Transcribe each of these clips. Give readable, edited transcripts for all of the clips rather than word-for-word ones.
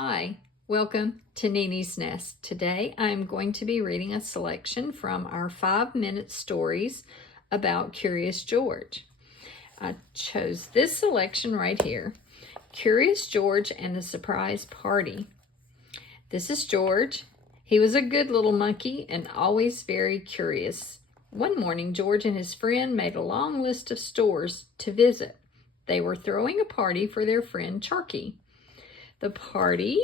Hi, welcome to Nini's Nest. Today I'm going to be reading a selection from our 5-minute stories about Curious George. I chose this selection right here, Curious George and the Surprise Party. This is George. He was a good little monkey and always very curious. One morning, George and his friend made a long list of stores to visit. They were throwing a party for their friend Charky. The party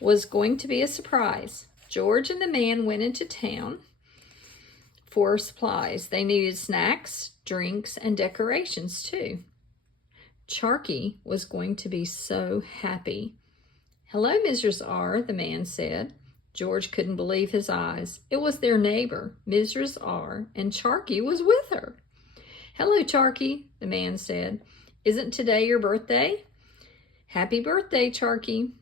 was going to be a surprise. George and the man went into town for supplies. They needed snacks, drinks, and decorations too. Charky was going to be so happy. "Hello, Mrs. R," the man said. George couldn't believe his eyes. It was their neighbor, Mrs. R, and Charky was with her. "Hello, Charky," the man said. "Isn't today your birthday?" "Happy birthday, Charky."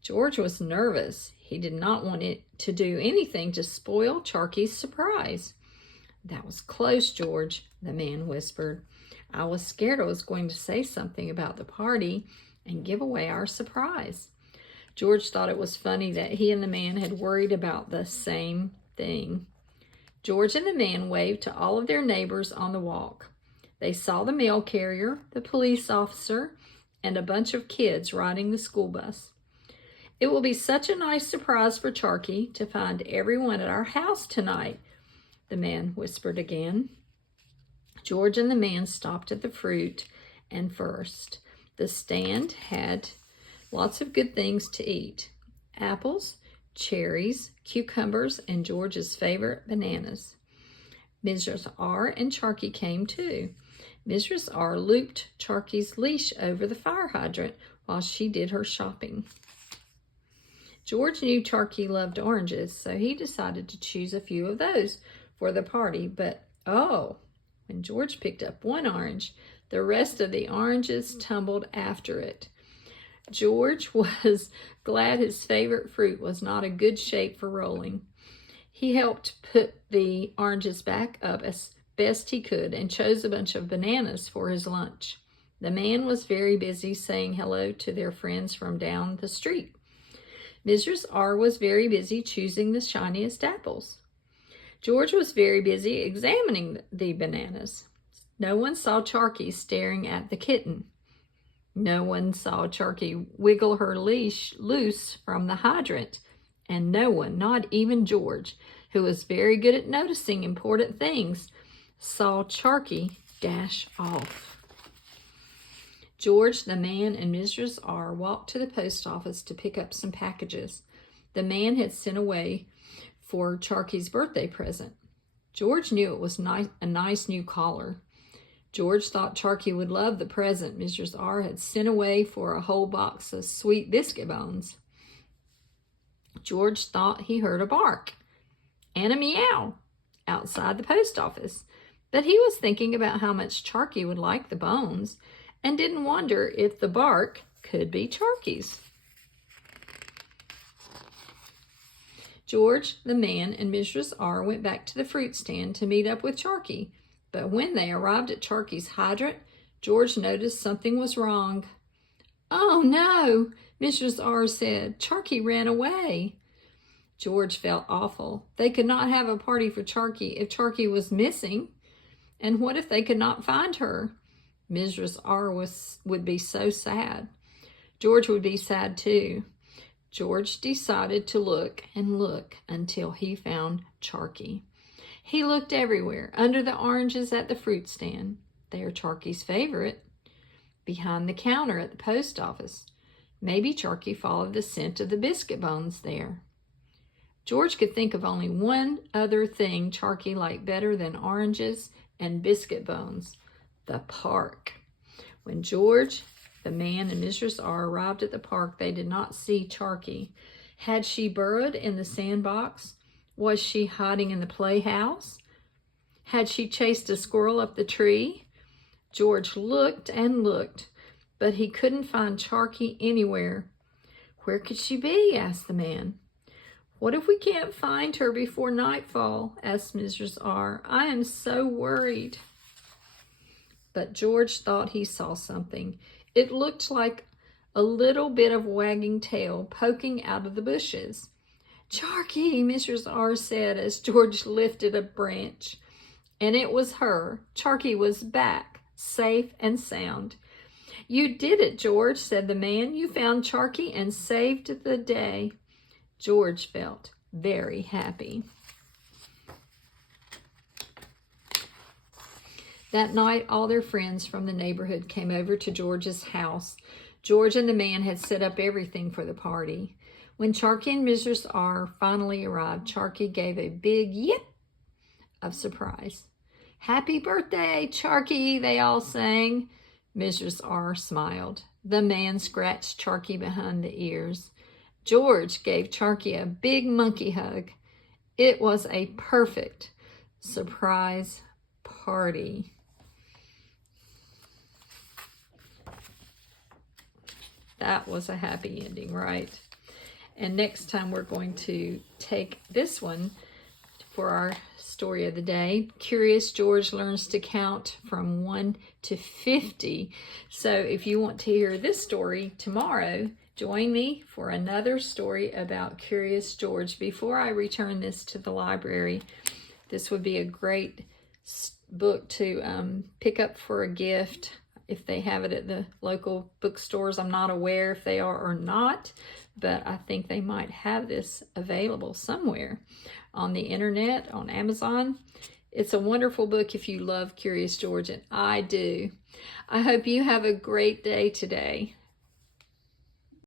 George was nervous. He did not want it to do anything to spoil Charky's surprise. "That was close, George," the man whispered. "I was scared I was going to say something about the party and give away our surprise." George thought it was funny that he and the man had worried about the same thing. George and the man waved to all of their neighbors on the walk. They saw the mail carrier, the police officer, and a bunch of kids riding the school bus. "It will be such a nice surprise for Charky to find everyone at our house tonight," the man whispered again. George and the man stopped at the fruit and first. The stand had lots of good things to eat: apples, cherries, cucumbers, and George's favorite, bananas. Mrs. R and Charky came too. Mrs. R looped Charky's leash over the fire hydrant while she did her shopping. George knew Charky loved oranges, so he decided to choose a few of those for the party. But when George picked up one orange, the rest of the oranges tumbled after it. George was glad his favorite fruit was not a good shape for rolling. He helped put the oranges back up as best he could and chose a bunch of bananas for his lunch. The man was very busy saying hello to their friends from down the street. Mrs. R was very busy choosing the shiniest apples. George was very busy examining the bananas. No one saw Charky staring at the kitten. No one saw Charky wiggle her leash loose from the hydrant. And no one, not even George, who was very good at noticing important things, saw Charky dash off. George, the man, and Mrs. R walked to the post office to pick up some packages the man had sent away for Charky's birthday present. George knew it was a nice new collar. George thought Charky would love the present Mrs. R had sent away for a whole box of sweet biscuit bones. George thought he heard a bark and a meow outside the post office, but he was thinking about how much Charky would like the bones and didn't wonder if the bark could be Charky's. George, the man, and Mrs. R went back to the fruit stand to meet up with Charky, but when they arrived at Charky's hydrant, George noticed something was wrong. "Oh no," Mrs. R said. "Charky ran away." George felt awful. They could not have a party for Charky if Charky was missing. And what if they could not find her? Mrs. R would be so sad. George would be sad too. George decided to look and look until he found Charky. He looked everywhere, under the oranges at the fruit stand. They are Charky's favorite. Behind the counter at the post office. Maybe Charky followed the scent of the biscuit bones there. George could think of only one other thing Charky liked better than oranges and biscuit bones: the park. When George, the man, and Mrs. R arrived at the park, they did not see Charky. Had she burrowed in the sandbox? Was she hiding in the playhouse? Had she chased a squirrel up the tree? George looked and looked, but he couldn't find Charky anywhere. "Where could she be?" asked the man. "What if we can't find her before nightfall?" asked Mrs. R. "I am so worried." But George thought he saw something. It looked like a little bit of wagging tail poking out of the bushes. "Charky," Mrs. R said as George lifted a branch. And it was her. Charky was back, safe and sound. "You did it, George," said the man. "You found Charky and saved the day." George felt very happy. That night, all their friends from the neighborhood came over to George's house. George and the man had set up everything for the party. When Charky and Mrs. R finally arrived, Charky gave a big yip of surprise. "Happy birthday, Charky," they all sang. Mrs. R smiled. The man scratched Charky behind the ears. George gave Charky a big monkey hug. It was a perfect surprise party. That was a happy ending, right? And next time we're going to take this one for our story of the day. Curious George learns to count from 1 to 50. So if you want to hear this story tomorrow, join me for another story about Curious George. Before I return this to the library, this would be a great book to pick up for a gift if they have it at the local bookstores. I'm not aware if they are or not, but I think they might have this available somewhere on the internet, on Amazon. It's a wonderful book if you love Curious George, and I do. I hope you have a great day today.